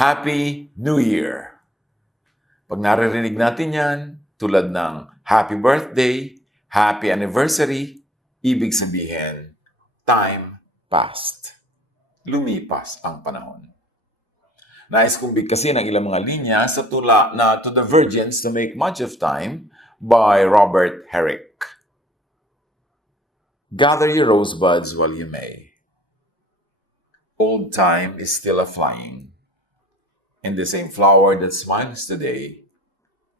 Happy New Year! Pag naririnig natin yan, tulad ng Happy Birthday, Happy Anniversary, ibig sabihin, time passed. Lumipas ang panahon. Nais kong bigkasin ang ilang mga linya sa tula na To the Virgins to Make Much of Time by Robert Herrick. Gather your rosebuds while you may. Old time is still a-flying, and the same flower that smiles today,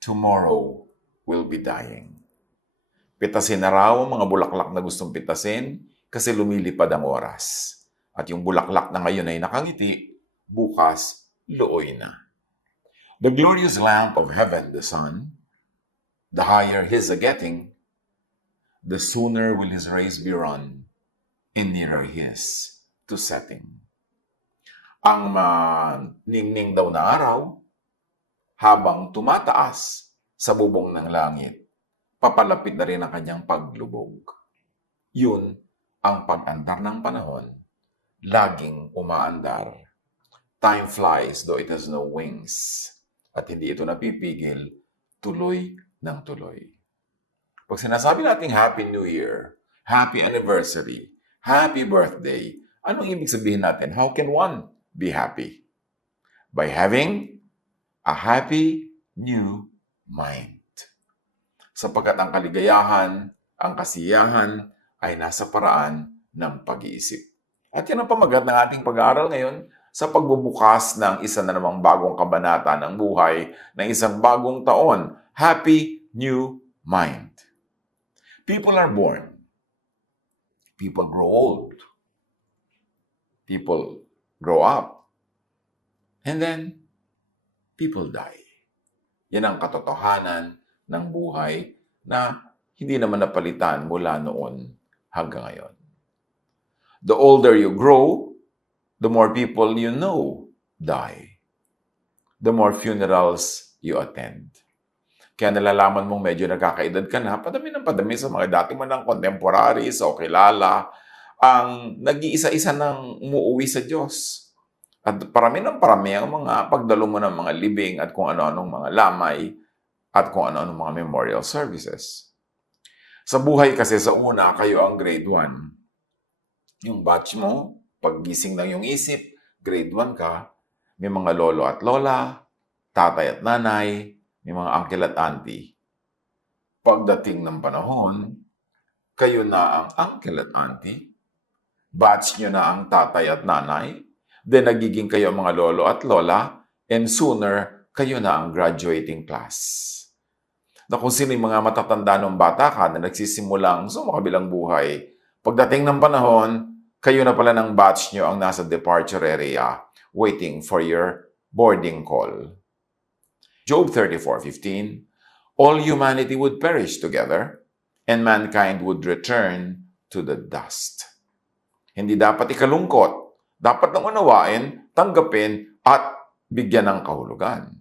tomorrow will be dying. Pitasin na raw ang mga bulaklak na gustong pitasin kasi lumilipad ang oras. At yung bulaklak na ngayon ay nakangiti, bukas, looy na. The glorious lamp of heaven, the sun, the higher his a-getting, the sooner will his rays be run, and nearer his to setting. Ang maningning daw na araw, habang tumataas sa bubong ng langit, papalapit na rin ang kanyang paglubog. Yun ang pag-andar ng panahon, laging umaandar. Time flies though it has no wings. At hindi ito napipigil, tuloy ng tuloy. Pag sinasabi nating Happy New Year, Happy Anniversary, Happy Birthday, anong ibig sabihin natin? How can one be happy? By having a happy new mind. Sapagkat ang kaligayahan, ang kasiyahan ay nasa paraan ng pag-iisip. At yan ang pamagat ng ating pag-aaral ngayon sa pagbubukas ng isa na namang bagong kabanata ng buhay ng isang bagong taon. Happy New Mind. People are born. People grow old. People grow up. And then, people die. Yan ang katotohanan ng buhay na hindi naman napalitan mula noon hanggang ngayon. The older you grow, the more people you know die. The more funerals you attend. Kaya nalalaman mong medyo nagkakaedad ka na, padami ng padami sa mga dati mo ng contemporaries o kilala, ang nag-iisa-isa ng umuwi sa Diyos. At parami ng parami ang mga pagdalo mo ng mga libing at kung ano-anong mga lamay at kung ano-anong mga memorial services. Sa buhay kasi sa una, kayo ang grade 1. Yung batch mo, paggising ng yung isip, grade 1 ka, may mga lolo at lola, tatay at nanay, may mga uncle at auntie. Pagdating ng panahon, kayo na ang uncle at auntie, batch nyo na ang tatay at nanay, then nagiging kayo mga lolo at lola, and sooner, kayo na ang graduating class. Na kung sino yung mga matatanda ng bata ka na nagsisimulang sa makabilang buhay, pagdating ng panahon, kayo na pala ng batch nyo ang nasa departure area, waiting for your boarding call. Job 34:15, all humanity would perish together, and mankind would return to the dust. Hindi dapat ikalungkot. Dapat nang unawain, tanggapin, at bigyan ng kahulugan.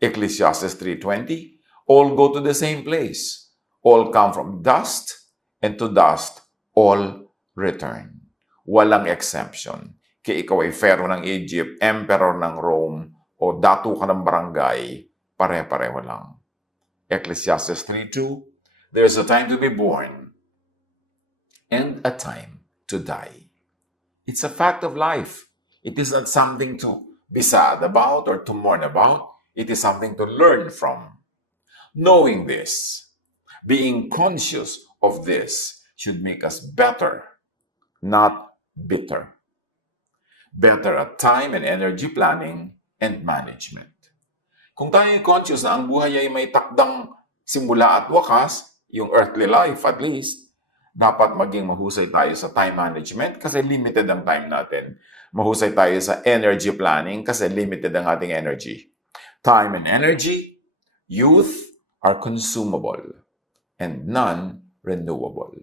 Ecclesiastes 3:20, all go to the same place. All come from dust, and to dust all return. Walang exemption. Kaya ikaw ay pharaoh ng Egypt, emperor ng Rome, o datu ka ng barangay, pare-pareho lang. Ecclesiastes 3:2, there's a time to be born, and a time to die. It's a fact of life. It is not something to be sad about or to mourn about. It is something to learn from. Knowing this, being conscious of this, should make us better, not bitter. Better at time and energy planning and management. Kung tayo ay conscious na ang buhay ay may takdang simula at wakas, yung earthly life at least, dapat maging mahusay tayo sa time management kasi limited ang time natin. Mahusay tayo sa energy planning kasi limited ang ating energy. Time and energy, youth are consumable and none renewable.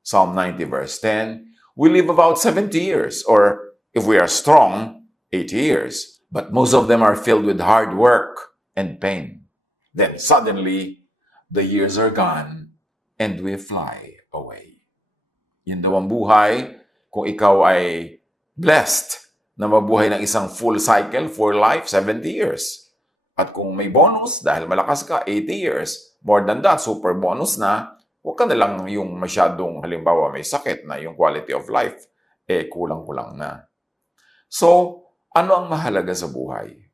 Psalm 90 verse 10, we live about 70 years or if we are strong, 80 years. But most of them are filled with hard work and pain. Then suddenly, the years are gone and we fly away. Yun daw ang buhay kung ikaw ay blessed na mabuhay ng isang full cycle, full life, 70 years. At kung may bonus, dahil malakas ka, 80 years. More than that, super bonus na, huwag ka na lang yung masyadong, halimbawa, may sakit na yung quality of life, kulang-kulang na. So, ano ang mahalaga sa buhay?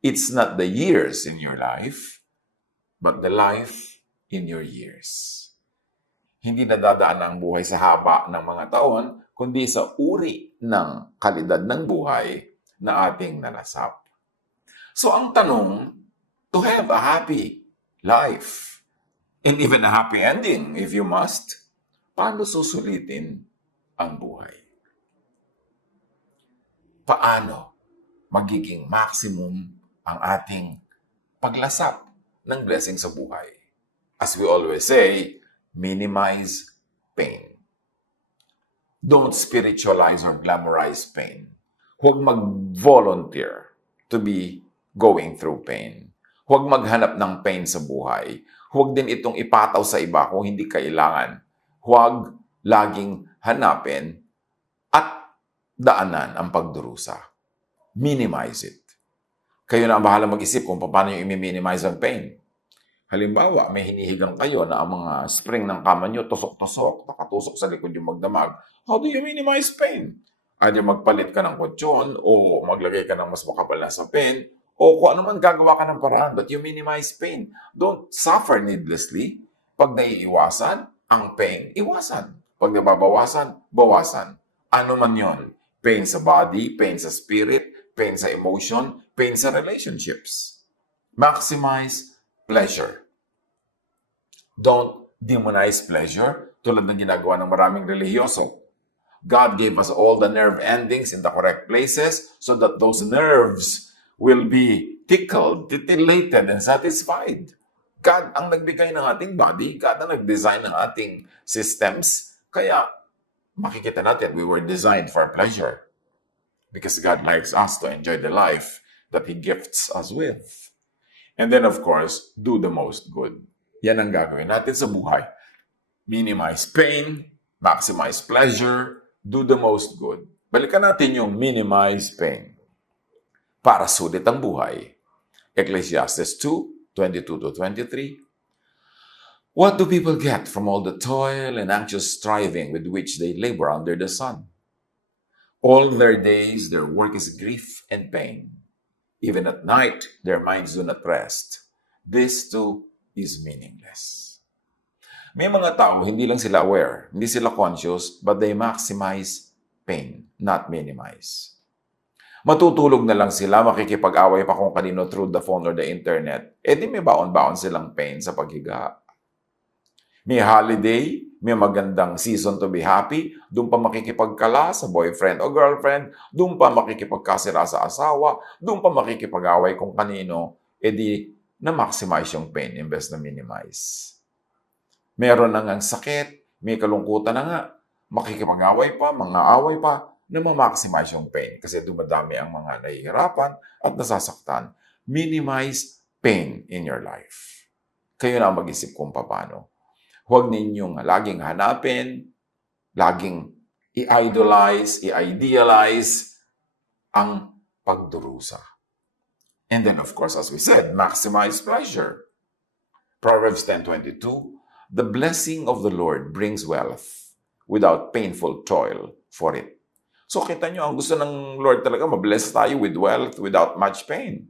It's not the years in your life, but the life in your years. Hindi nadadaan ang buhay sa haba ng mga taon, kundi sa uri ng kalidad ng buhay na ating nalasap. So ang tanong, to have a happy life, and even a happy ending if you must, paano susulitin ang buhay? Paano magiging maximum ang ating paglasap ng blessing sa buhay? As we always say, minimize pain. Don't spiritualize or glamorize pain. Huwag mag-volunteer to be going through pain. Huwag maghanap ng pain sa buhay. Huwag din itong ipataw sa iba kung hindi kailangan. Huwag laging hanapin at daanan ang pagdurusa. Minimize it. Kayo na ang bahala mag-isip kung paano yung i-minimize ang pain. Halimbawa, may hinihigang kayo na ang mga spring ng kama nyo tusok-tusok, nakatusok sa likod yung magdamag. How do you minimize pain? Either magpalit ka ng kutsyon o maglagay ka ng mas makapal na sapin o kung ano man gagawa ka ng paraan, but you minimize pain. Don't suffer needlessly. Pag naiiwasan ang pain, iwasan. Pag nababawasan, bawasan. Ano man yon? Pain sa body, pain sa spirit, pain sa emotion, pain sa relationships. Maximize pleasure. Don't demonize pleasure tulad ng ginagawa ng maraming relihiyoso. God gave us all the nerve endings in the correct places so that those nerves will be tickled, titillated, and satisfied. God ang nagbigay ng ating body, God ang nag-design ng ating systems, kaya makikita natin we were designed for pleasure because God likes us to enjoy the life that He gifts us with. And then, of course, do the most good. Yan ang gagawin natin sa buhay. Minimize pain, maximize pleasure, do the most good. Balikan natin yung minimize pain para sulit ang buhay. Ecclesiastes 2:22-23. What do people get from all the toil and anxious striving with which they labor under the sun? All their days, their work is grief and pain. Even at night, their minds do not rest. This too is meaningless. May mga tao, hindi lang sila aware, hindi sila conscious, but they maximize pain, not minimize. Matutulog na lang sila, makikipag-away pa kung kanino through the phone or the internet. Di may baon-baon silang pain sa paghiga. May holiday, may magandang season to be happy, doon pa makikipagkala sa boyfriend o girlfriend, doon pa makikipagkasira sa asawa, doon pa makikipag-away kung kanino, di na-maximize yung pain imbes na minimize. Meron na ngang sakit, may kalungkutan na nga, makikipag-away pa, mga away pa, na ma-maximize yung pain kasi dumadami ang mga nahihirapan at nasasaktan. Minimize pain in your life. Kayo na mag-isip kung paano. Huwag ninyong laging hanapin, laging i-idolize, i-idealize ang pagdurusa. And then, of course, as we said, maximize pleasure. Proverbs 10:22, the blessing of the Lord brings wealth without painful toil for it. So, kita nyo, ang gusto ng Lord talaga, mabless tayo with wealth without much pain.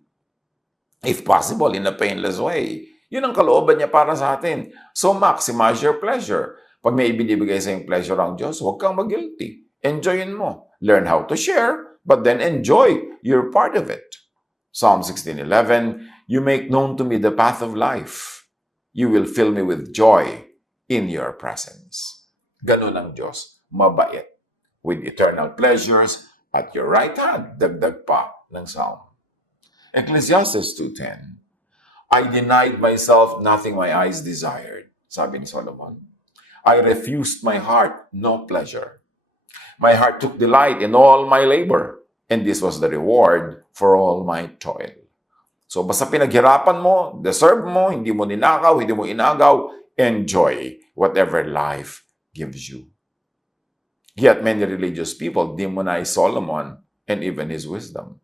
If possible, in a painless way. Yun ang kalooban niya para sa atin. So, maximize your pleasure. Pag may ibinibigay sa yung pleasure ang Diyos, huwag kang mag-guilty. Enjoyin mo. Learn how to share, but then enjoy your part of it. Psalm 16:11, you make known to me the path of life. You will fill me with joy in your presence. Ganun ang Diyos. Mabait. With eternal pleasures at your right hand. Dagdag pa ng Psalm. Ecclesiastes 2:10, I denied myself nothing my eyes desired. Sabi ni Solomon. I refused my heart no pleasure. My heart took delight in all my labor, and this was the reward for all my toil. So basta pinaghirapan mo, deserve mo, hindi mo ninakaw, hindi mo inagaw, enjoy whatever life gives you. Yet many religious people demonize Solomon and even His wisdom.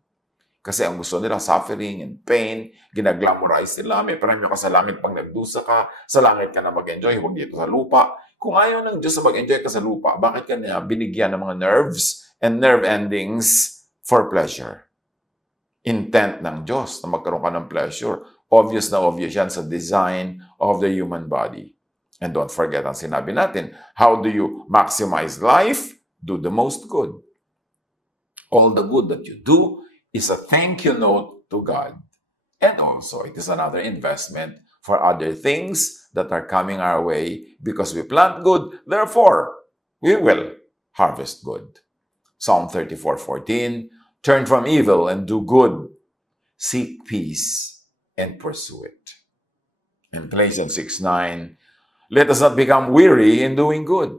Kasi ang gusto nila, suffering and pain, ginaglamorize nila, may premyo ka sa langit pag nagdusa ka, sa langit ka na mag-enjoy, huwag dito sa lupa. Kung ayaw ng Diyos na mag-enjoy ka sa lupa, bakit ka niya binigyan ng mga nerves and nerve endings for pleasure? Intent ng Diyos na magkaroon ka ng pleasure. Obvious na obvious yan sa design of the human body. And don't forget ang sinabi natin, how do you maximize life? Do the most good. All the good that you do is a thank you note to God. And also, it is another investment for other things that are coming our way because we plant good, therefore, we will harvest good. Psalm 34:14, turn from evil and do good. Seek peace and pursue it. In Galatians 6:9, let us not become weary in doing good,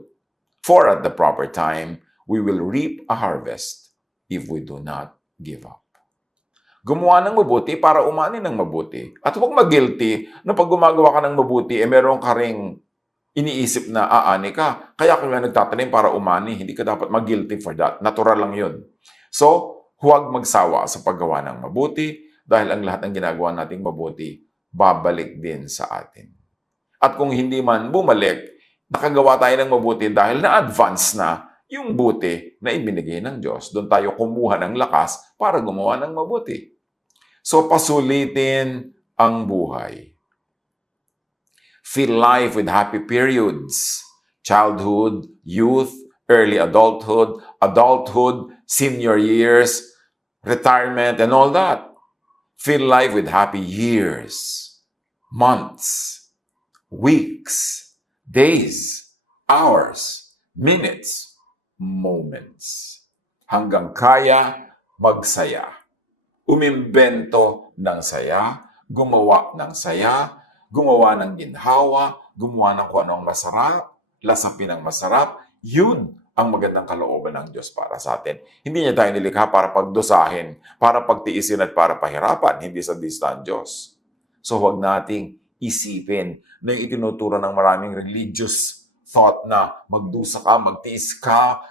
for at the proper time, we will reap a harvest if we do not give up. Gumawa ng mabuti para umani ng mabuti. At huwag mag-guilty na pag gumagawa ka ng mabuti, meron ka ring iniisip na aani ka. Kaya kung nga nagtatanim para umani, hindi ka dapat mag-guilty for that. Natural lang yun. So, huwag magsawa sa paggawa ng mabuti dahil ang lahat ng ginagawa nating mabuti, babalik din sa atin. At kung hindi man bumalik, nakagawa tayo ng mabuti dahil na-advance na yung buti na ibinigay ng Diyos. Doon tayo kumuha ng lakas para gumawa ng mabuti. So, pasulitin ang buhay. Fill life with happy periods. Childhood, youth, early adulthood, senior years, retirement, and all that. Fill life with happy years, months, weeks, days, hours, minutes, moments. Hanggang kaya magsaya. Umimbento ng saya, gumawa ng saya, gumawa ng ginhawa, gumawa ng kung anong masarap, lasapin ng masarap. Yun ang magandang kalooban ng Diyos para sa atin. Hindi niya tayo nilikha para pagdusahin, para pagtiisin at para pahirapan, hindi sa ang Diyos. So huwag nating isipin na yung itinuturo ng maraming religious thought na magdusa ka, magtiis ka,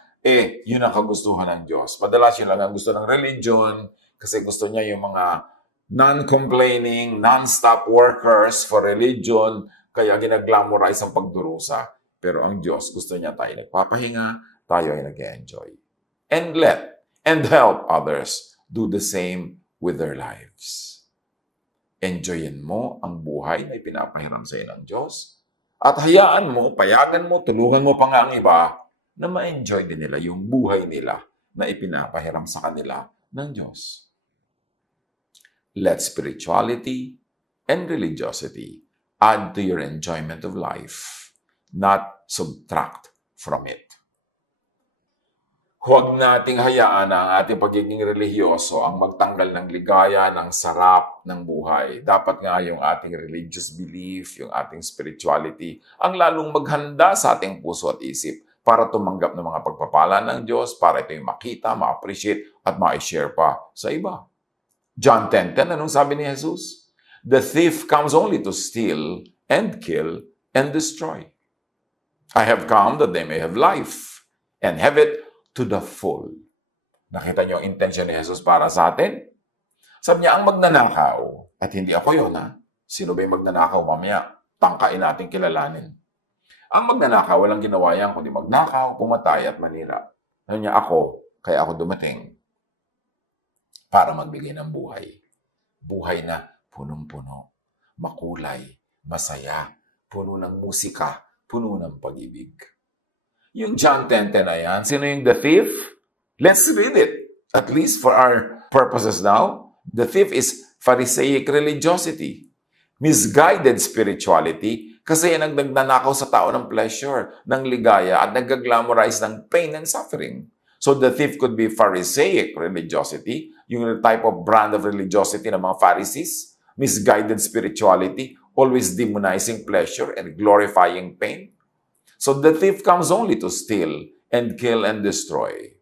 yun ang kagustuhan ng Diyos. Madalas yun lang ang gusto ng religion kasi gusto niya yung mga non-complaining, non-stop workers for religion, kaya ginaglamorize ang pagdurusa. Pero ang Diyos, gusto niya tayo nagpapahinga, tayo ay nag-enjoy. And help others do the same with their lives. Enjoyin mo ang buhay na ipinapahiram sa iyo ng Diyos. At hayaan mo, payagan mo, tulungan mo pa nga ang iba na ma-enjoy din nila yung buhay nila na ipinapahiram sa kanila ng Diyos. Let spirituality and religiosity add to your enjoyment of life, not subtract from it. Huwag nating hayaan na ang ating pagiging relihiyoso ang magtanggal ng ligaya, ng sarap ng buhay. Dapat nga yung ating religious belief, yung ating spirituality, ang lalong maghanda sa ating puso at isip para tumanggap ng mga pagpapala ng Diyos, para ito yung makita, ma-appreciate, at ma-share pa sa iba. John 10:10, anong sabi ni Jesus? The thief comes only to steal and kill and destroy. I have come that they may have life and have it to the full. Nakita niyo ang intention ni Jesus para sa atin? Sabi niya, ang magnanakaw, at hindi ako yun, Sino ba yung magnanakaw mamaya? Tangkain natin kilalanin. Ang magnanakaw, walang ginawa yan, kundi magnakaw, pumatay at manira. Sabi niya, ako, kaya ako dumating para magbigay ng buhay. Buhay na punong-puno, makulay, masaya, puno ng musika, puno ng pag-ibig. Yung John 10:10 na yan, sino yung the thief? Let's read it. At least for our purposes now, the thief is Pharisaic religiosity, misguided spirituality, kasi yan ang nagnanakaw sa tao ng pleasure, ng ligaya, at nag-glamorize ng pain and suffering. So the thief could be Pharisaic religiosity, yung type of brand of religiosity ng mga Pharisees, misguided spirituality, always demonizing pleasure and glorifying pain. So the thief comes only to steal and kill and destroy.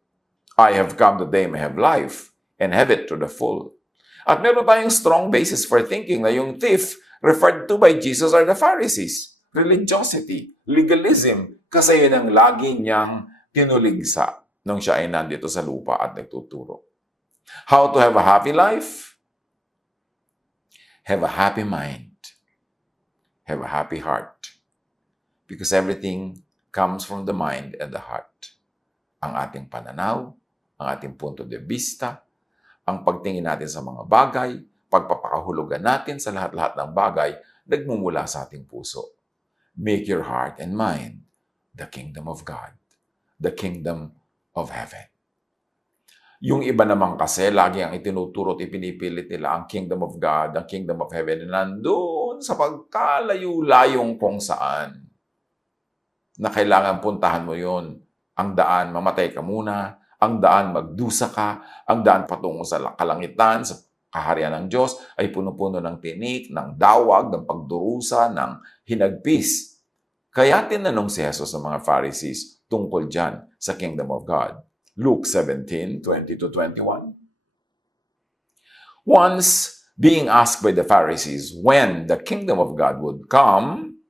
I have come that they may have life and have it to the full. At meron tayong strong basis for thinking na yung thief referred to by Jesus are the Pharisees. Religiosity, legalism, kasi yun ang lagi niyang tinuligsa nung siya ay nandito sa lupa at nagtuturo. How to have a happy life? Have a happy mind. Have a happy heart. Because everything comes from the mind and the heart. Ang ating pananaw, ang ating punto de vista, ang pagtingin natin sa mga bagay, pagpapakahulugan natin sa lahat-lahat ng bagay, nagmumula sa ating puso. Make your heart and mind the kingdom of God, the kingdom of heaven. Yung iba naman kasi, lagi ang itinuturo at ipinipilit nila ang kingdom of God, ang kingdom of heaven, nandun sa pagkalayo-layong kung saan na kailangan puntahan mo yun. Ang daan, mamatay ka muna. Ang daan, magdusa ka. Ang daan patungo sa kalangitan, sa kaharian ng Diyos, ay puno-puno ng tinik, ng dawag, ng pagdurusa, ng hinagpis. Kaya tinanong si Jesus ng mga Pharisees tungkol dyan sa kingdom of God. Luke 17:20-21. Once, being asked by the Pharisees when the kingdom of God would come,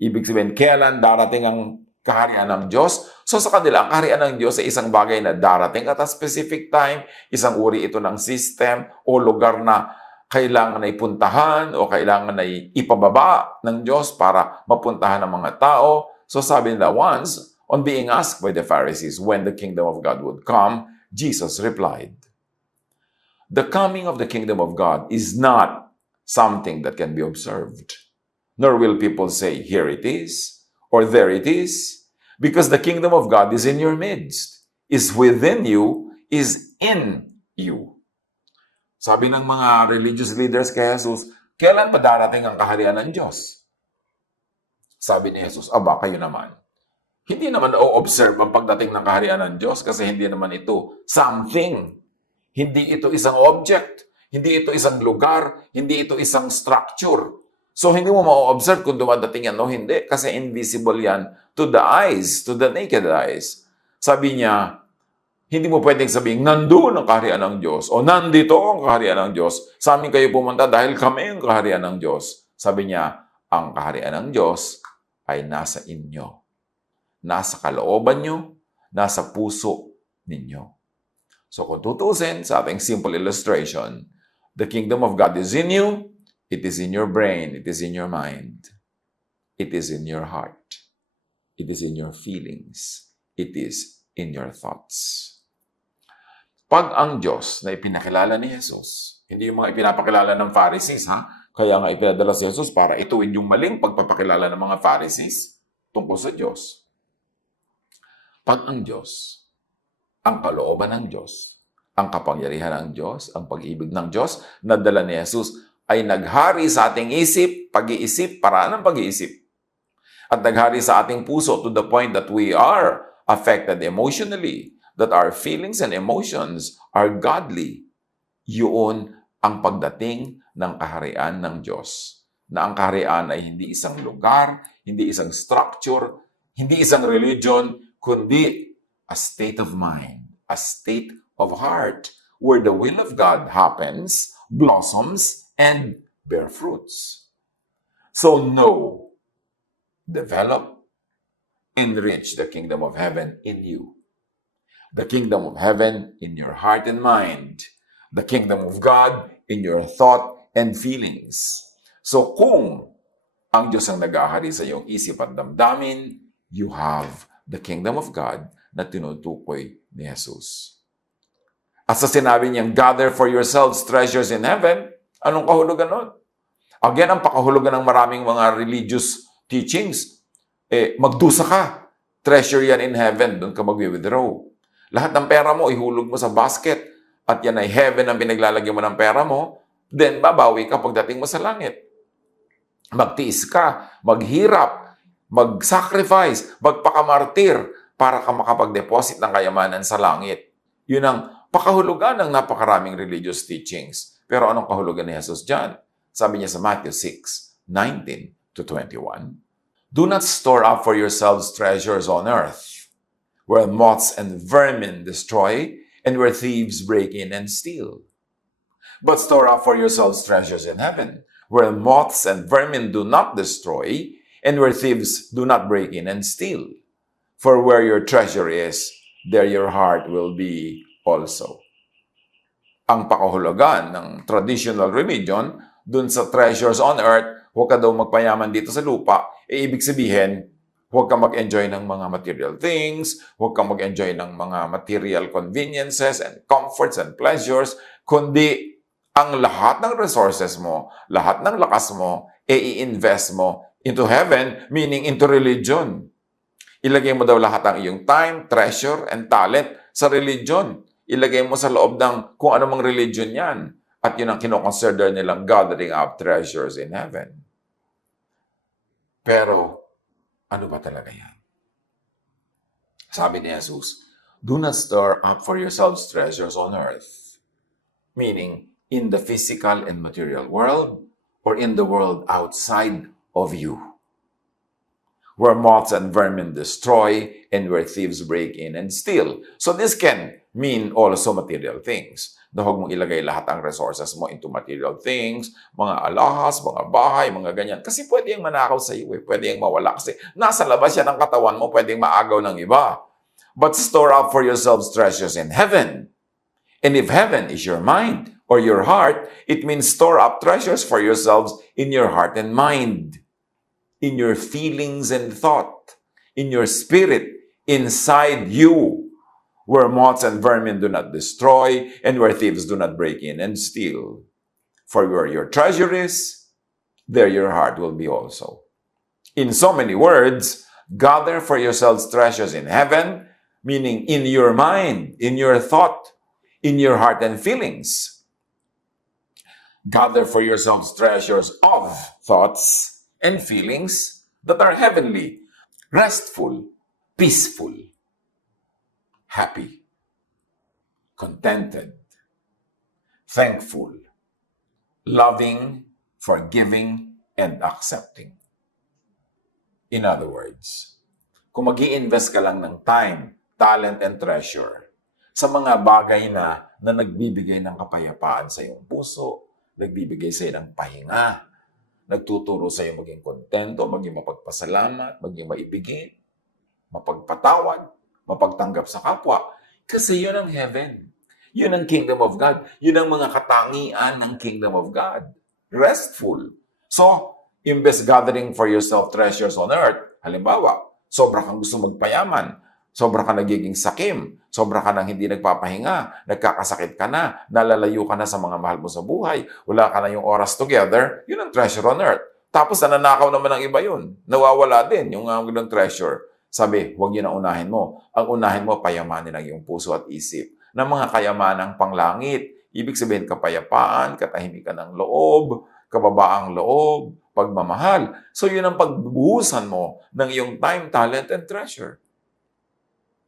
ibig sabihin, kailan darating ang kaharian ng Diyos? So sa kanila, ang kaharian ng Diyos ay isang bagay na darating at a specific time, isang uri ito ng system o lugar na kailangan na ipuntahan o kailangan na ipababa ng Diyos para mapuntahan ng mga tao. So sabi nila, once, on being asked by the Pharisees when the kingdom of God would come, Jesus replied, "The coming of the kingdom of God is not something that can be observed, nor will people say, 'Here it is,' or 'There it is,' because the kingdom of God is in your midst, is within you, is in you." Sabi ng mga religious leaders kay Jesus, kailan pa darating ang kaharian ng Diyos? Sabi ni Jesus, aba, kayo naman. Hindi naman o-observe ang pagdating ng kaharian ng Diyos kasi hindi naman ito something. Hindi ito isang object. Hindi ito isang lugar. Hindi ito isang structure. So, hindi mo ma-observe kung dumadating yan o hindi kasi invisible yan to the eyes, to the naked eyes. Sabi niya, hindi mo pwedeng sabihin, nandoon ang kaharian ng Diyos o nandito ang kaharian ng Diyos. Sa amin kayo pumunta dahil kami ang kaharian ng Diyos. Sabi niya, ang kaharian ng Diyos ay nasa inyo. Nasa kalooban nyo, nasa puso ninyo. So kung tutusin sa ating simple illustration, the kingdom of God is in you, it is in your brain, it is in your mind, it is in your heart, it is in your feelings, it is in your thoughts. Pag ang Diyos na ipinakilala ni Jesus, hindi yung mga ipinapakilala ng Pharisees, kaya nga ipinadala si Jesus para ituwid yung maling pagpapakilala ng mga Pharisees tungkol sa Diyos. Pag ang Diyos, ang kalooban ng Diyos, ang kapangyarihan ng Diyos, ang pag-ibig ng Diyos, nadala ni Jesus ay naghari sa ating isip, pag-iisip, paraan ng pag-iisip. At naghari sa ating puso to the point that we are affected emotionally, that our feelings and emotions are godly. Yun ang pagdating ng kaharian ng Diyos. Na ang kaharian ay hindi isang lugar, hindi isang structure, hindi isang religion, kundi a state of mind, a state of heart, where the will of God happens, blossoms, and bear fruits. So know, develop, enrich the kingdom of heaven in you. The kingdom of heaven in your heart and mind. The kingdom of God in your thought and feelings. So kung ang Diyos ang nag-ahari sa iyong isip at damdamin, you have the kingdom of God na tinutukoy ni Jesus. At sa sinabi niyang, gather for yourselves treasures in heaven, anong kahulugan nun? Again, ang pakahulugan ng maraming mga religious teachings, magdusa ka. Treasure yan in heaven, doon ka mag-withdraw. Lahat ng pera mo, ihulog mo sa basket, at yan ay heaven ang pinaglalagyan mo ng pera mo, then babawi ka pagdating mo sa langit. Magtiis ka, maghirap, mag-sacrifice, magpakamartir para ka makapag-deposit ng kayamanan sa langit. Yun ang pakahulugan ng napakaraming religious teachings. Pero anong kahulugan ni Jesus dyan? Sabi niya sa Matthew 6:19-21, "Do not store up for yourselves treasures on earth, where moths and vermin destroy, and where thieves break in and steal. But store up for yourselves treasures in heaven, where moths and vermin do not destroy, and where thieves do not break in and steal. For where your treasure is, there your heart will be also." ang pakahulugan ng traditional religion dun sa treasures on earth, huwag ka daw magpayaman dito sa lupa, ibig sabihin, huwag ka mag-enjoy ng mga material things, huwag ka mag-enjoy ng mga material conveniences and comforts and pleasures, kundi ang lahat ng resources mo, lahat ng lakas mo, i-invest mo into heaven, meaning into religion. Ilagay mo daw lahat ng iyong time, treasure, and talent sa religion. Ilagay mo sa loob ng kung anumang religion yan. At yun ang kinoconsider nilang gathering up treasures in heaven. Pero, ano ba talaga yan? Sabi ni Jesus, do not store up for yourselves treasures on earth. Meaning, in the physical and material world, or in the world outside of you, where moths and vermin destroy, and where thieves break in and steal. So this can mean also material things. Na huwag mong ilagay lahat ang resources mo into material things, mga alahas, mga bahay, mga ganyan. Kasi pwede yung manakaw sa iyo, pwede yung mawala. Kasi nasa labas yan ang katawan mo, pwede yung maagaw ng iba. But store up for yourselves treasures in heaven. And if heaven is your mind or your heart, it means store up treasures for yourselves in your heart and mind, in your feelings and thought, in your spirit, inside you, where moths and vermin do not destroy, and where thieves do not break in and steal. For where your treasure is, there your heart will be also. In so many words, gather for yourselves treasures in heaven, meaning in your mind, in your thought, in your heart and feelings. Gather for yourselves treasures of thoughts and feelings that are heavenly, restful, peaceful, happy, contented, thankful, loving, forgiving, and accepting. In other words, kung mag-i-invest ka lang ng time, talent, and treasure sa mga bagay na nagbibigay ng kapayapaan sa iyong puso, nagbibigay sa iyo ng pahinga, nagtuturo sa iyo maging kontento, maging mapagpasalamat, maging maibigin, mapagpatawad, mapagtanggap sa kapwa. Kasi yun ang heaven. Yun ang kingdom of God. Yun ang mga katangian ng kingdom of God. Restful. So, imbes gathering for yourself treasures on earth, halimbawa, sobra kang gusto magpayaman, sobra ka nagiging sakim, sobra ka nang hindi nagpapahinga, nagkakasakit ka na, nalalayo ka na sa mga mahal mo sa buhay, wala ka na yung oras together, yun ang treasure on earth. Tapos nananakaw naman ng iba yun. Nawawala din yung ganung treasure. Sabi, huwag yun ang unahin mo. Ang unahin mo, payamanin ang iyong puso at isip ng mga kayamanang panglangit. Ibig sabihin, kapayapaan, katahimikan ng loob, kababaang loob, pagmamahal. So yun ang pagbuhusan mo ng iyong time, talent, and treasure.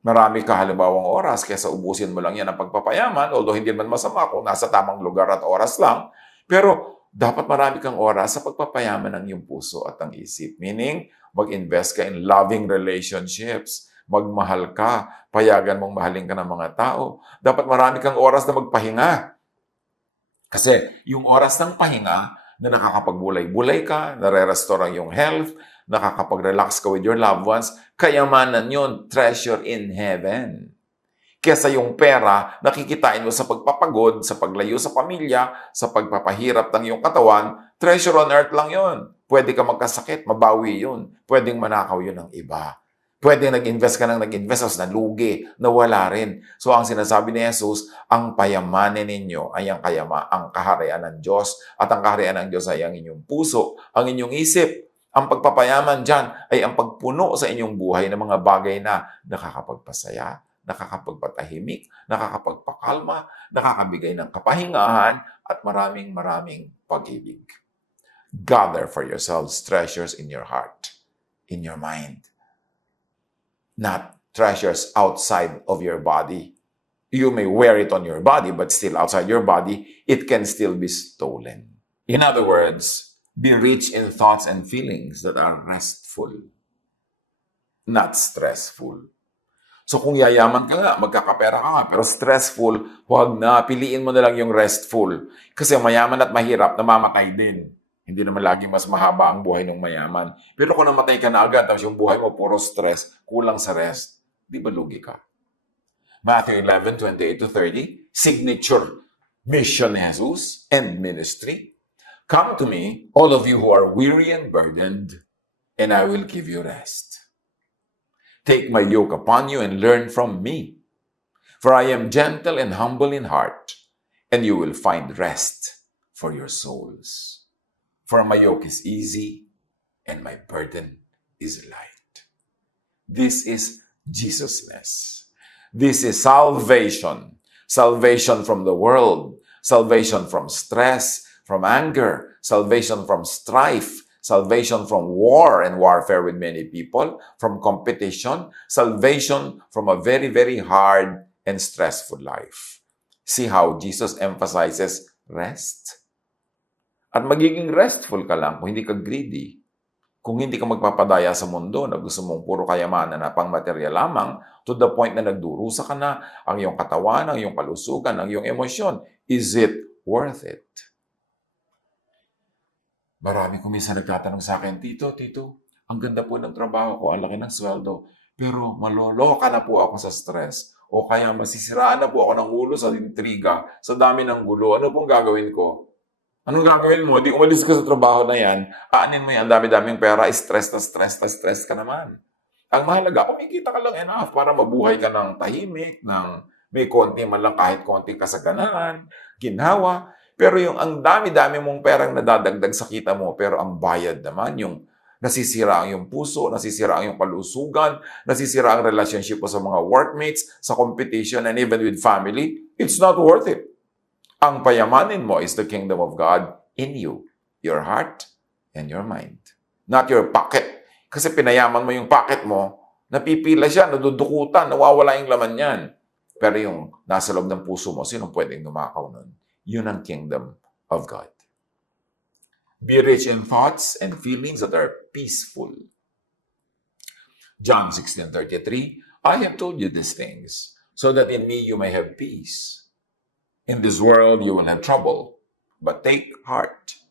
Marami ka halimbawang oras, kaysa ubusin mo lang yan ang pagpapayaman, although hindi man masama kung nasa tamang lugar at oras lang, pero dapat marami kang oras sa pagpapayaman ng iyong puso at ang isip. Meaning, mag-invest ka in loving relationships, magmahal ka, payagan mong mahalin ka ng mga tao. Dapat marami kang oras na magpahinga. Kasi yung oras ng pahinga, na nakakapagbulay-bulay ka, nare-restore ang iyong health, nakakapag-relax ka with your loved ones, kayamanan yun, treasure in heaven. Kesa yung pera, nakikitain mo sa pagpapagod, sa paglayo sa pamilya, sa pagpapahirap ng iyong katawan, treasure on earth lang yun. Pwede ka magkasakit, mabawi yun. Pwedeng manakaw yun ng iba. Pwede nag-invest ka ng nag-invest, tapos nalugi, nawala rin. So ang sinasabi ni Jesus, ang payamanin ninyo ay ang kaharian ng Diyos. At ang kaharian ng Diyos ay ang inyong puso, ang inyong isip. Ang pagpapayaman dyan ay ang pagpuno sa inyong buhay ng mga bagay na nakakapagpasaya, nakakapagpatahimik, nakakapagpakalma, nakakabigay ng kapahingahan, at maraming pag-ibig. Gather for yourselves treasures in your heart, in your mind. Not treasures outside of your body. You may wear it on your body, but still outside your body, it can still be stolen. In other words, be rich in thoughts and feelings that are restful, not stressful. So kung yayaman ka nga, magkakapera ka nga, pero stressful, huwag na, piliin mo na lang yung restful. Kasi mayaman at mahirap, namamatay din. Hindi naman lagi mas mahaba ang buhay ng mayaman. Pero kung namatay ka na agad, tapos yung buhay mo puro stress, kulang sa rest, di ba lugi ka? Matthew 11:28-30, signature Mission Jesus and ministry. Come to me, all of you who are weary and burdened, and I will give you rest. Take my yoke upon you and learn from me, for I am gentle and humble in heart, and you will find rest for your souls. For my yoke is easy and my burden is light. This is Jesusness. This is salvation. Salvation from the world, salvation from stress, from anger, salvation from strife, salvation from war and warfare with many people, from competition, salvation from a very, very hard and stressful life. See how Jesus emphasizes rest? At magiging restful ka lang kung hindi ka greedy. Kung hindi ka magpapadaya sa mundo na gusto mong puro kayamanan na pang material lamang, to the point na nagdurusa ka na ang iyong katawan, ang iyong kalusugan, ang iyong emosyon, is it worth it? Marami kong minsan nagtatanong sa akin, Tito, ang ganda po ng trabaho ko, ang laki ng sweldo, pero maloloka na po ako sa stress. O kaya masisiraan na po ako ng ulo sa intriga, sa dami ng gulo. Ano pong gagawin ko? Anong gagawin mo? Di umalis ka sa trabaho na yan, aanin mo yan, dami-daming pera, stress ka naman. Ang mahalaga, kumikita ka lang enough para mabuhay ka ng tahimik, ng may konti man lang kahit konti kasaganahan, ginhawa. Pero yung ang dami-dami mong perang nadadagdag sa kita mo, pero ang bayad naman, yung nasisira ang iyong puso, nasisira ang iyong kalusugan, nasisira ang relationship mo sa mga workmates, sa competition, and even with family, it's not worth it. Ang payamanin mo is the kingdom of God in you, your heart and your mind. Not your pocket. Kasi pinayaman mo yung pocket mo, napipila siya, nadudukutan, nawawala yung laman niyan. Pero yung nasa loob ng puso mo, sinong pwedeng numakaw nun? Yun ang kingdom of God. Be rich in thoughts and feelings that are peaceful. John 16:33, I have told you these things, so that in me you may have peace. In this world you will have trouble, but take heart.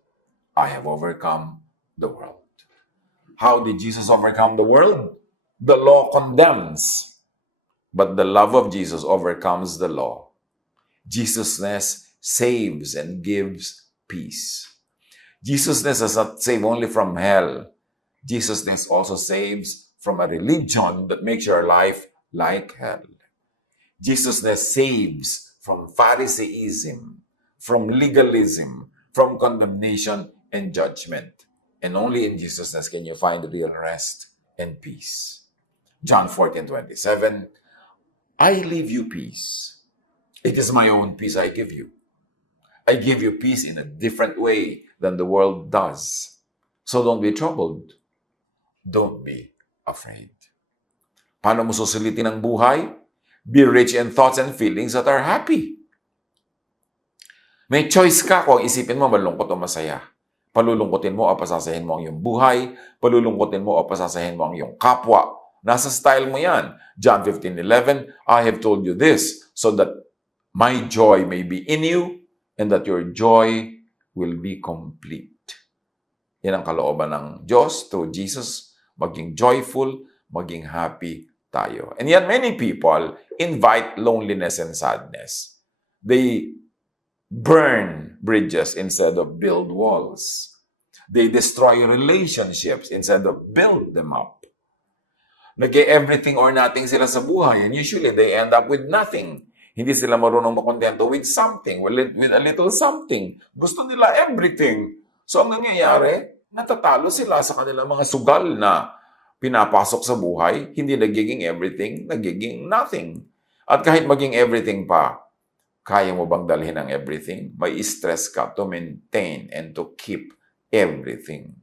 I have overcome the world. How did Jesus overcome the world? The law condemns, but the love of Jesus overcomes the law. Jesusness saves and gives peace. Jesusness does not save only from hell. Jesusness also saves from a religion that makes your life like hell. Jesusness saves from Pharisaism, from legalism, from condemnation and judgment. And only in Jesusness can you find real rest and peace. John 14:27, I leave you peace. It is my own peace I give you. I give you peace in a different way than the world does. So don't be troubled. Don't be afraid. Paano mo susulitin ang buhay? Be rich in thoughts and feelings that are happy. May choice ka kung isipin mo malungkot o masaya. Palulungkotin mo o pasasahin mo ang iyong buhay. Palulungkotin mo o pasasahin mo ang iyong kapwa. Nasa style mo yan. John 15:11, I have told you this so that my joy may be in you and that your joy will be complete. Yan ang kalooban ng Diyos through Jesus. Maging joyful, maging happy tayo. And yet many people invite loneliness and sadness. They burn bridges instead of build walls. They destroy relationships instead of build them up. Nag-everything or nothing sila sa buhay, and usually they end up with nothing. Hindi sila marunong makontento with something, with a little something. Gusto nila everything. So ang nangyayari, natatalo sila sa kanilang mga sugal na pinapasok sa buhay, hindi nagiging everything, nagiging nothing. At kahit maging everything pa, kaya mo bang dalhin ang everything? May stress ka to maintain and to keep everything.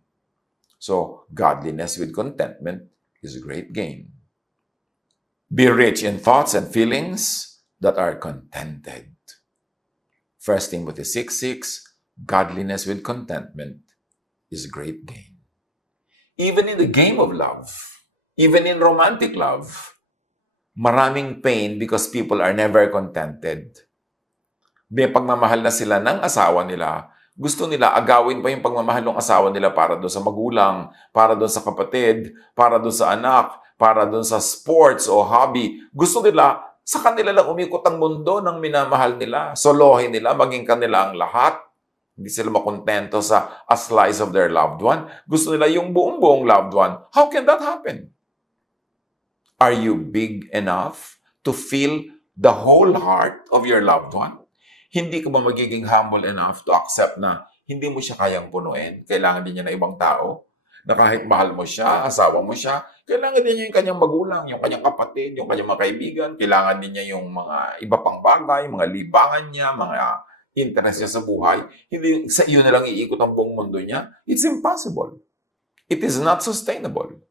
So, godliness with contentment is a great gain. Be rich in thoughts and feelings that are contented. 1 Timothy 6:6, godliness with contentment is a great gain. Even in the game of love, even in romantic love, maraming pain because people are never contented. May pagmamahal na sila ng asawa nila, gusto nila agawin pa yung pagmamahal ng asawa nila para doon sa magulang, para doon sa kapatid, para doon sa anak, para doon sa sports o hobby. Gusto nila sa kanila lang umikot ang mundo ng minamahal nila. Solohin nila, maging kanila ang lahat. Hindi sila makontento sa a slice of their loved one. Gusto nila yung buong-buong loved one. How can that happen? Are you big enough to feel the whole heart of your loved one? Hindi ka ba magiging humble enough to accept na hindi mo siya kayang punuin? Kailangan din niya ng ibang tao? Na kahit mahal mo siya, asawa mo siya, kailangan din niya yung kanyang magulang, yung kanyang kapatid, yung kanyang mga kaibigan, kailangan din niya yung mga iba pang bagay, mga libangan niya, mga interest niya sa buhay. Hindi sa iyo na lang iikot ang buong mundo niya. It's impossible. It is not sustainable.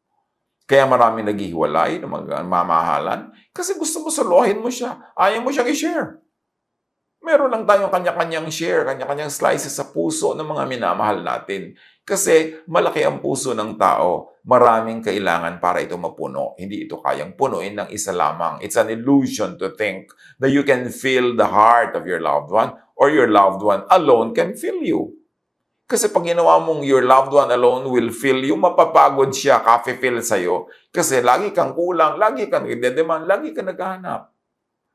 Kaya maraming naghihiwalay na magmamahalan kasi gusto mo solohin mo siya. Ayaw mo siyang i-share. Meron lang tayong kanya-kanyang share, kanya-kanyang slices sa puso ng mga minamahal natin. Kasi malaki ang puso ng tao. Maraming kailangan para ito mapuno. Hindi ito kayang punuin ng isa lamang. It's an illusion to think that you can fill the heart of your loved one or your loved one alone can fill you. Kasi pag ginawa mong your loved one alone will fill you, mapapagod siya, kafe-fill sa'yo. Kasi lagi kang kulang, lagi kang nagdedemand, lagi kang naghahanap.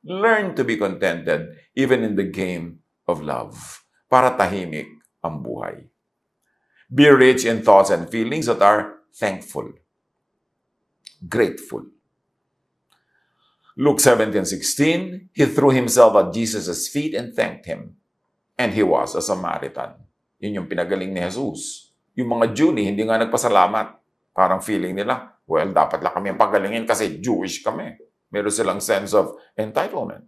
Learn to be contented even in the game of love para tahimik ang buhay. Be rich in thoughts and feelings that are thankful, grateful. Luke 17:16, he threw himself at Jesus' feet and thanked him. And he was a Samaritan. Yun yung pinagaling ni Jesus. Yung mga Jew hindi nga nagpasalamat. Parang feeling nila, well, dapat lang kami ang pagalingin kasi Jewish kami. Meron silang sense of entitlement.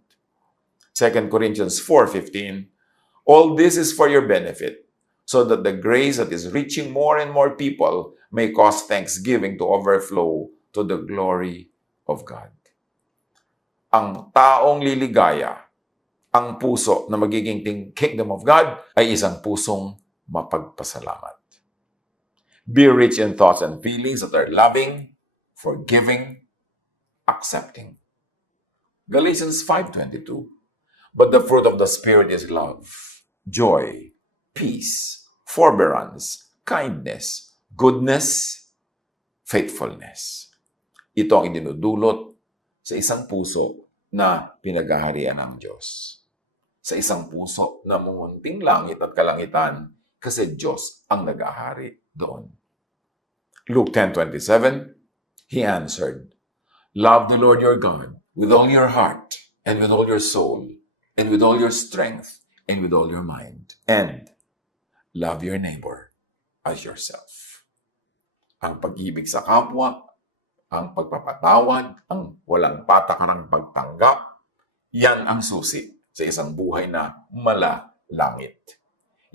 2 Corinthians 4:15, all this is for your benefit, so that the grace that is reaching more and more people may cause thanksgiving to overflow to the glory of God. Ang taong liligaya, ang puso na magiging kingdom of God ay isang pusong mapagpasalamat. Be rich in thoughts and feelings that are loving, forgiving, accepting. Galatians 5:22. But the fruit of the Spirit is love, joy, peace, forbearance, kindness, goodness, faithfulness. Ito ang idinudulot sa isang puso na pinaghaharian ng Diyos. Sa isang puso na mumunting langit at kalangitan kasi Diyos ang nag-ahari doon. Luke 10:27, he answered, love the Lord your God with all your heart and with all your soul and with all your strength and with all your mind. And love your neighbor as yourself. Ang pag-ibig sa kapwa, ang pagpapatawad, ang walang patakarang pagtanggap, yan ang susi sa isang buhay na mala-langit.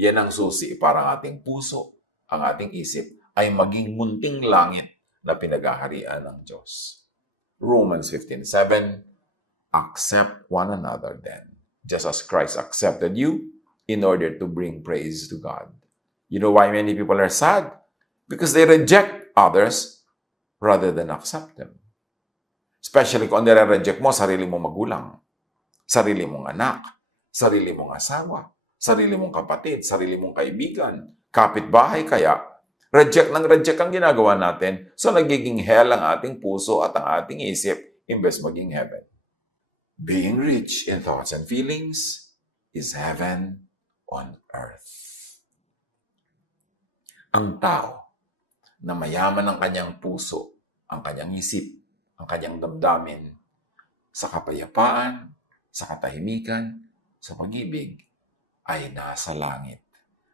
Yan ang susi para ang ating puso, ang ating isip ay maging munting langit na pinaghaharian ng Diyos. Romans 15:7, accept one another then, just as Christ accepted you in order to bring praise to God. You know why many people are sad? Because they reject others rather than accept them. Especially kung nire-reject mo sarili mong magulang, sarili mong anak, sarili mong asawa, sarili mong kapatid, sarili mong kaibigan, kapitbahay kaya, reject ang ginagawa natin, so nagiging hell ang ating puso at ang ating isip, imbes maging heaven. Being rich in thoughts and feelings is heaven on earth. Ang tao na mayaman ang kanyang puso, ang kanyang isip, ang kanyang damdamin, sa kapayapaan, sa katahimikan, sa pag-ibig, ay nasa langit.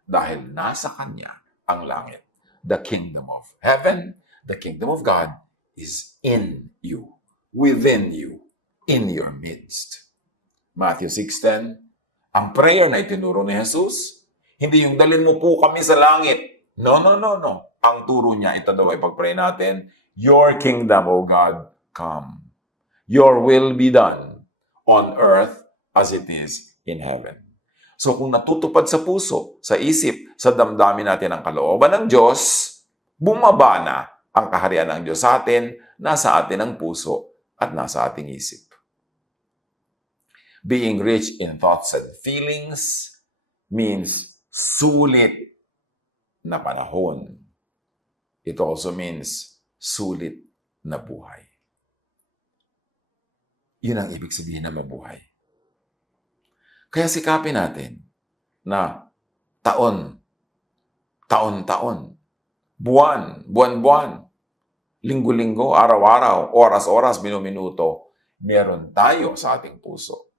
Dahil nasa kanya ang langit. The kingdom of heaven, the kingdom of God is in you, within you, in your midst. Matthew 6:10, ang prayer na itinuro ni Jesus, hindi yung dalhin mo po kami sa langit. No. Ang turo niya, ito daw ay pag-pray natin, your kingdom, O God, come. Your will be done on earth as it is in heaven. So kung natutupad sa puso, sa isip, sa damdamin natin ang kalooban ng Diyos, bumaba na ang kaharian ng Diyos sa atin, nasa atin ang puso at nasa ating isip. Being rich in thoughts and feelings means sulit na panahon. It also means sulit na buhay. Yun ang ibig sabihin na mabuhay. Kaya sikapin natin na taon, taon-taon, buwan, buwan-buwan, linggo-linggo, araw-araw, oras-oras, minuto, meron tayo sa ating puso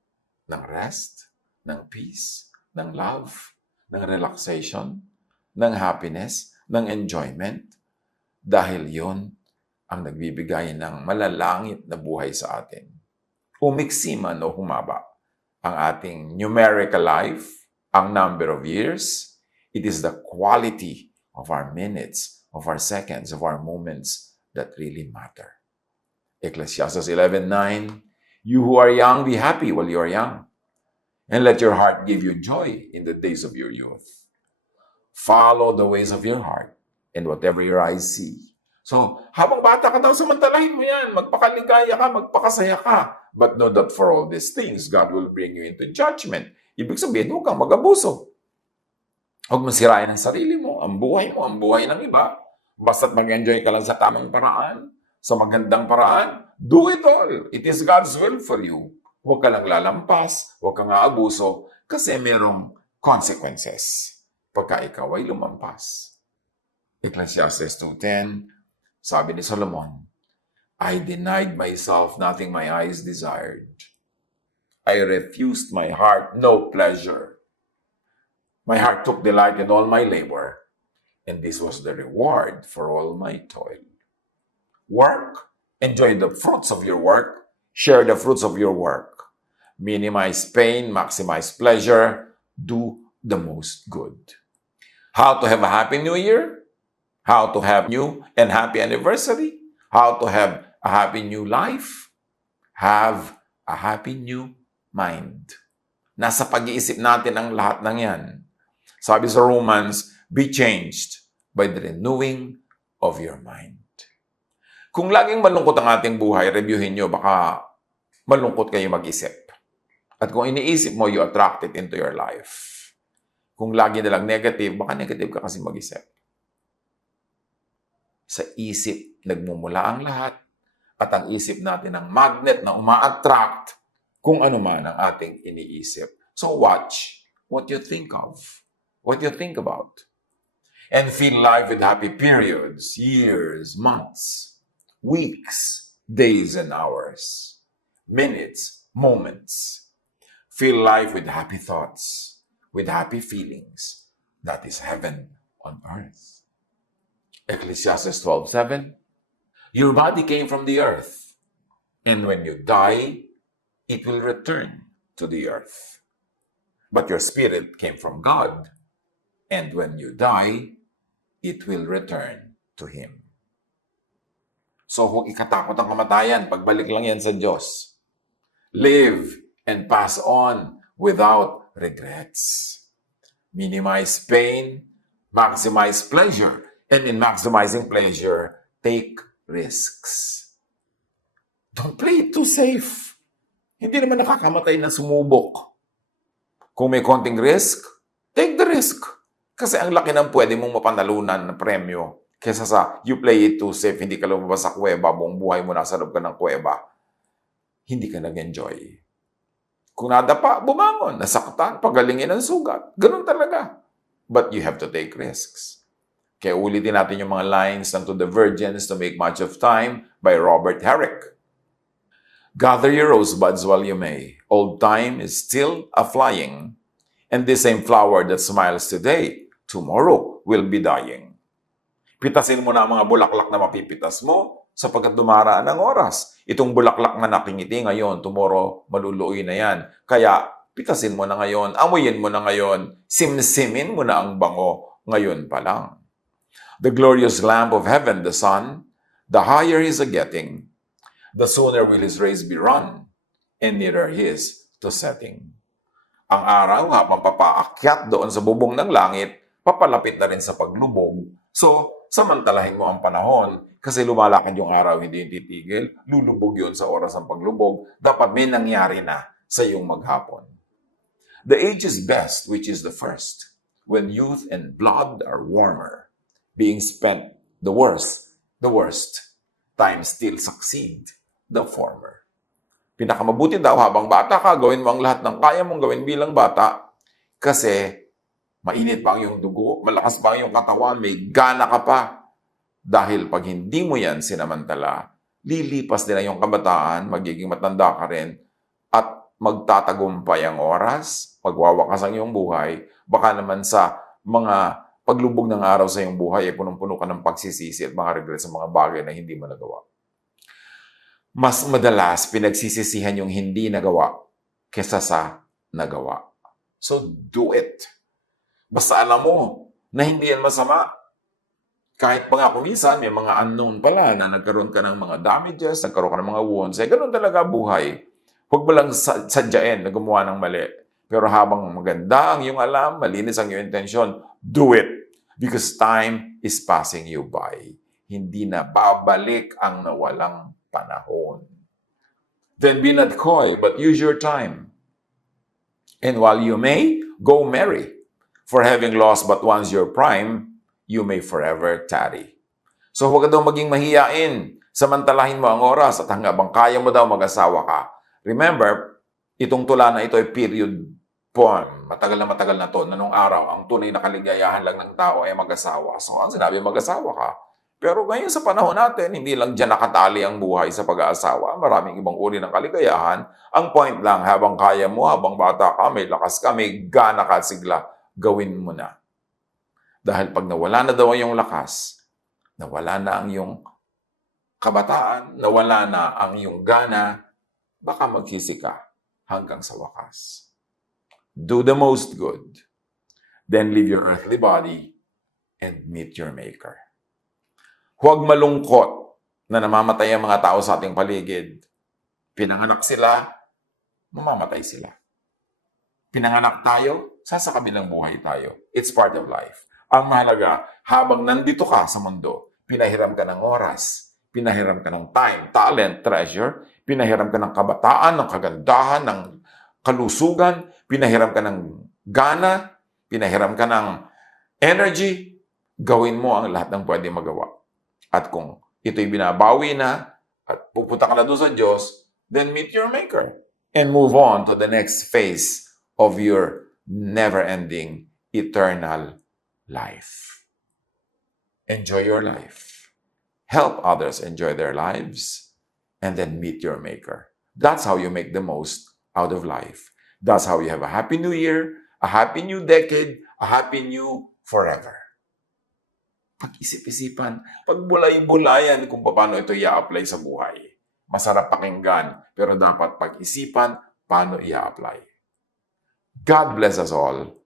ng rest, ng peace, ng love, ng relaxation, ng happiness, ng enjoyment, dahil yon ang nagbibigay ng malalangit na buhay sa atin. Umiksi man o humaba ang ating numerical life, ang number of years, it is the quality of our minutes, of our seconds, of our moments that really matter. Ecclesiastes 11:9, you who are young, be happy while you are young, and let your heart give you joy in the days of your youth. Follow the ways of your heart, and whatever your eyes see. So, habang bata ka daw, samantalahin mo yan. Magpakaligaya ka, magpakasaya ka. But know that for all these things, God will bring you into judgment. Ibig sabihin, huwag kang mag-abuso. Huwag mong sirain ang sarili mo, ang buhay ng iba. Basta't mag-enjoy ka lang sa tamang paraan, sa magandang paraan, do it all. It is God's will for you. Huwag ka lang lalampas, huwag kang aabuso, kasi merong consequences pagka ikaw ay lumampas. Ecclesiastes 2:10, sabi ni Solomon, I denied myself nothing my eyes desired. I refused my heart no pleasure. My heart took delight in all my labor, and this was the reward for all my toil. Work, enjoy the fruits of your work, share the fruits of your work. Minimize pain, maximize pleasure, do the most good. How to have a happy new year? How to have new and happy anniversary? How to have a happy new life? Have a happy new mind. Nasa pag-iisip natin ang lahat ng yan. Sabi sa Romans, be changed by the renewing of your mind. Kung laging malungkot ang ating buhay, reviewin nyo, baka malungkot kayo mag-isip. At kung iniisip mo, you attract it into your life. Kung lagi na lang negative, baka negative ka kasi mag-isip. Sa isip, nagmumula ang lahat. At ang isip natin ang magnet na uma-attract kung ano man ang ating iniisip. So watch what you think of, what you think about. And fill life with happy periods, years, months, weeks, days and hours, minutes, moments. Fill life with happy thoughts, with happy feelings. That is heaven on earth. Ecclesiastes 12:7, your body came from the earth, and when you die, it will return to the earth. But your spirit came from God, and when you die, it will return to Him. So huwag ikatakot ang kamatayan, pagbalik lang yan sa Diyos. Live and pass on without regrets. Minimize pain, maximize pleasure. And in maximizing pleasure, take risks. Don't play it too safe. Hindi naman nakakamatay na sumubok. Kung may konting risk, take the risk. Kasi ang laki ng pwede mong mapanalunan na premyo kesa sa you play it too safe, hindi ka lumabas sa kuweba, buong buhay mo nasa loob ka ng kuweba. Hindi ka nag-enjoy. Kung nadapa, bumangon, nasaktan, pagalingin ang sugat. Ganun talaga. But you have to take risks. Kaya ulitin natin yung mga lines ng To the Virgins to Make Much of Time by Robert Herrick. Gather your rosebuds while you may. Old time is still a-flying, and this same flower that smiles today, tomorrow will be dying. Pitasin mo na ang mga bulaklak na mapipitas mo sapagkat dumaraan ang oras. Itong bulaklak na nakingiti ngayon, tomorrow maluluoy na yan. Kaya pitasin mo na ngayon, amuyin mo na ngayon, simsimin mo na ang bango ngayon pa lang. The glorious lamp of heaven, the sun, the higher is a getting, the sooner will his rays be run, and nearer his to setting. Ang araw, habang papaakyat doon sa bubong ng langit, papalapit na rin sa paglubog. So, samantalahin mo ang panahon, kasi lumalakad yung araw, hindi titigil, lulubog yun sa oras ng paglubog, dapat may nangyari na sa iyong maghapon. The age is best, which is the first, when youth and blood are warmer. Being spent the worst, time still succeed the former. Pinakamabuti daw habang bata ka, gawin mo ang lahat ng kaya mong gawin bilang bata kasi mainit pa ang iyong dugo, malakas pa ang iyong katawan, may gana ka pa. Dahil pag hindi mo yan sinamantala, lilipas din ang iyong kabataan, magiging matanda ka rin, at magtatagumpay ang oras, magwawakas ang iyong buhay, baka naman sa mga paglubog ng araw sa iyong buhay, ay punong-puno ka ng pagsisisi at mga regret sa mga bagay na hindi mo nagawa. Mas madalas pinagsisisihan yung hindi nagawa kesa sa nagawa. So do it. Basta alam mo na hindi yan masama. Kahit pa nga kung minsan may mga unknown pala na nagkaroon ka ng mga damages, nagkaroon ka ng mga wounds, ganun talaga buhay. Huwag mo lang sadyain na gumawa ng mali. Pero habang maganda ang iyong alam, malinis ang iyong intensyon, do it. Because time is passing you by. Hindi na babalik ang nawalang panahon. Then be not coy, but use your time. And while you may, go merry. For having lost but once your prime, you may forever tarry. So huwag ka daw maging mahiyain. Samantalahin mo ang oras at hanggang kaya mo daw mag-asawa ka. Remember, itong tula na ito ay period poem. Matagal na to, na nung araw, ang tunay na kaligayahan lang ng tao ay mag-asawa. So ang sinabi, mag-asawa ka. Pero ngayon sa panahon natin, hindi lang dyan nakatali ang buhay sa pag-aasawa. Maraming ibang uri ng kaligayahan. Ang point lang, habang kaya mo, habang bata ka, may lakas ka, may gana ka, sigla, gawin mo na. Dahil pag nawala na daw ang iyong lakas, nawala na ang iyong kabataan, nawala na ang iyong gana, baka magsisi ka hanggang sa wakas. Do the most good. Then leave your earthly body and meet your Maker. Huwag malungkot na namamatay ang mga tao sa ating paligid. Pinanganak sila, mamamatay sila. Pinanganak tayo, sasakabilang buhay tayo. It's part of life. Ang mahalaga, habang nandito ka sa mundo, pinahiram ka ng oras, pinahiram ka ng time, talent, treasure, pinahiram ka ng kabataan, ng kagandahan, ng kalusugan, pinahiram ka ng gana, pinahiram ka ng energy, gawin mo ang lahat ng pwede magawa. At kung ito'y binabawi na at pupunta ka na doon sa Diyos, then meet your Maker and move on to the next phase of your never-ending eternal life. Enjoy your life. Help others enjoy their lives and then meet your Maker. That's how you make the most out of life. That's how you have a happy new year, a happy new decade, a happy new forever. Pag-isip-isipan, pagbulay-bulayan kung paano ito i-apply sa buhay. Masarap pakinggan, pero dapat pag-isipan paano i-apply. God bless us all.